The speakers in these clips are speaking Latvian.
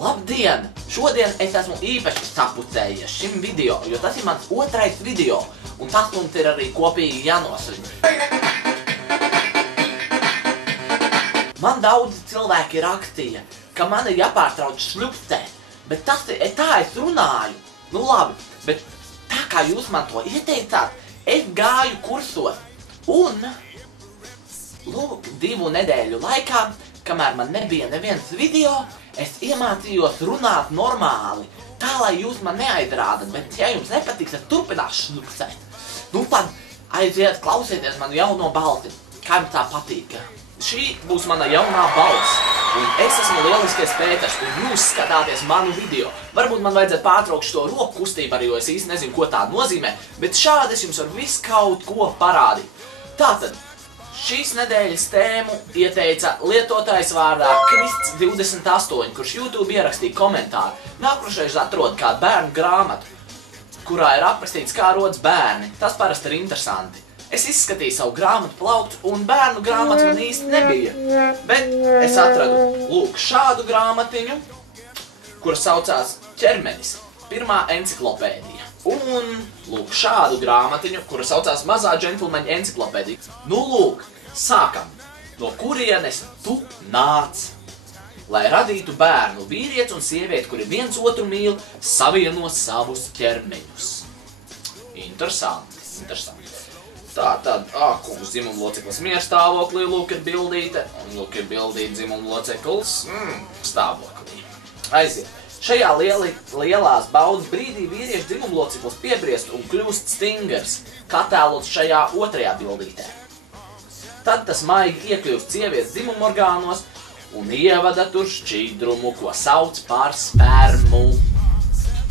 Labdien! Šodien es esmu īpaši sapucējies šim video, jo tas ir mans otrais video, un tas mums ir arī kopīgi jānosvin. Man daudzi cilvēki rakstīja, ka man ir jāpārtrauc šļupstēt, bet tas ir, tā es runāju. Nu labi, bet tā kā jūs man to ieteicāt, es gāju kursos, un, lūk, 2 nedēļu laikā, kamēr man nebija neviens video, es iemācījos runāt normāli, tā lai jūs man neaizrādat, bet ja jums nepatiks, es turpināšu šļupstēt. Nu tad aiziet, klausieties manu jauno balsi, kā jums tā patīk. Šī būs mana jaunā balss, un es esmu lieliskais Pēters, un jūs skatāties manu video. Varbūt man vajadzētu pārtraukt šo roku kustību arī, jo es īsti nezinu, ko tā nozīmē, bet šādi es jums varu visu kaut ko parādīt. Tātad, šīs nedēļas tēmu ieteica lietotājs vārdā Krists28, kurš YouTube ierakstīja komentāru. Nākošais atrod kādu bērnu grāmatu, kurā ir aprakstīts, kā rodas bērni. Tas parasti ir interesanti. Es izskatīju savu grāmatu plauktu, un bērnu grāmatu man īsti nebija. Bet es atradu, lūk, šādu grāmatiņu, kura saucās Ķermenis, pirmā enciklopēdija. Un, lūk, šādu grāmatiņu, kura saucās Mazā džentlmeņa enciklopēdija. Nu, lūk, sākam. No kurienes tu nāc? Lai radītu bērnu, vīrietis un sievieti, kuri viens otru mīl, savieno savus ķermeņus. Interesanti, interesanti. Tātad, kungs dzimumloceklis mierstāvoklī, lūk, ir bildīte, un lūk, ir bildīte dzimumloceklis stāvoklī. Aiziet. Šajā lielās baudas brīdī vīriešu dzimumloceklis piebriest un kļūst stingrs, kā tēlots šajā otrajā bildītē. Tad tas maigi iekļūst sievietes dzimumorgānos un ievada tur šķīdrumu, ko sauc par spermu.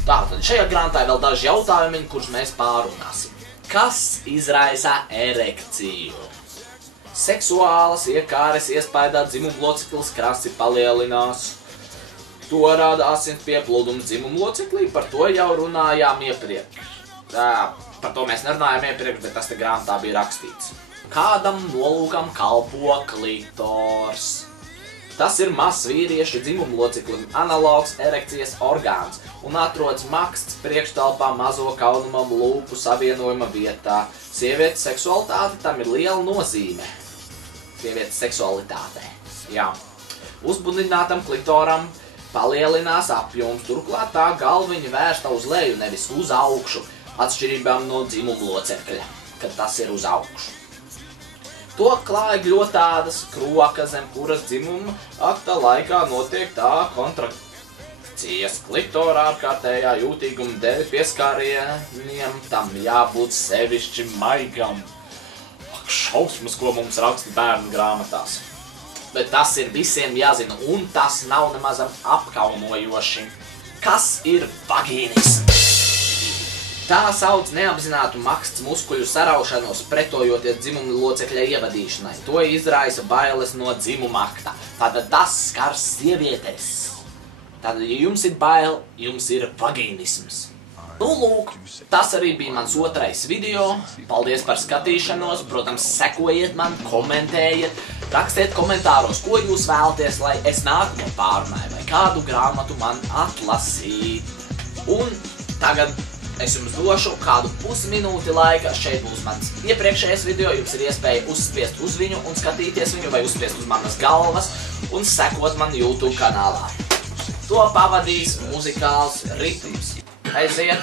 Tātad, šajā grāmatā vēl daži jautājumi, kurus mēs pārunāsim. Kas izraisa erekciju? Seksuālas iekāres iespaidā dzimumloceklis krasi palielinās. To rada asins pieplūdums dzimumloceklī, par to jau runājām iepriekš. Par to mēs nerunājām iepriekš, bet tas te grāmatā bija rakstīts. Kādam nolūkam kalpo klitors? Tas ir mazs vīrieša dzimumloceklim analogs erekcijas orgāns un atrodas maksts priekštelpā mazo kaunumam lūpu savienojuma vietā. Sievietes seksualitāte tam ir liela nozīme. Sievietes seksualitātē. Jā. Uzbudinātam klitoram palielinās apjoms, turklāt tā galviņa vērsta uz leju, nevis uz augšu, atšķirībām no dzimumlocekļa, kad tas ir uz augšu. To klāja gļotādas kroka, zem kuras dzimuma akta laikā notiek tā kontrakcijas. Klitora ārkārtējā jūtīguma dēļ pieskārieniem tam jābūt sevišķi maigam. Ak, šausmas, ko mums raksta bērnu grāmatās. Bet tas ir visiem jāzina, un tas nav nemaz apkaunojoši. Kas ir vagīnisms? Tā sauc neapzinātu maksts muskuļu saraušanos, pretojoties dzimumlocekļa ievadīšanai. To izraisa bailes no dzimumakta. Tātad tas skars sievietes. Tātad, ja jums ir bail, jums ir vagīnisms. Nu, lūk, tas arī bija mans otrais video. Paldies par skatīšanos. Protams, sekojiet man, komentējiet. Rakstiet komentāros, ko jūs vēlaties, lai es nākamo pārunāju, vai kādu grāmatu man atlasīt. Un tagad es jums došu kādu pusminūti laika, šeit būs mans iepriekšējais video, jums ir iespēja uzspiest uz viņu un skatīties viņu, vai uzspiest uz manas galvas un sekot man YouTube kanālā. To pavadīs muzikāls ritms. Aiziet!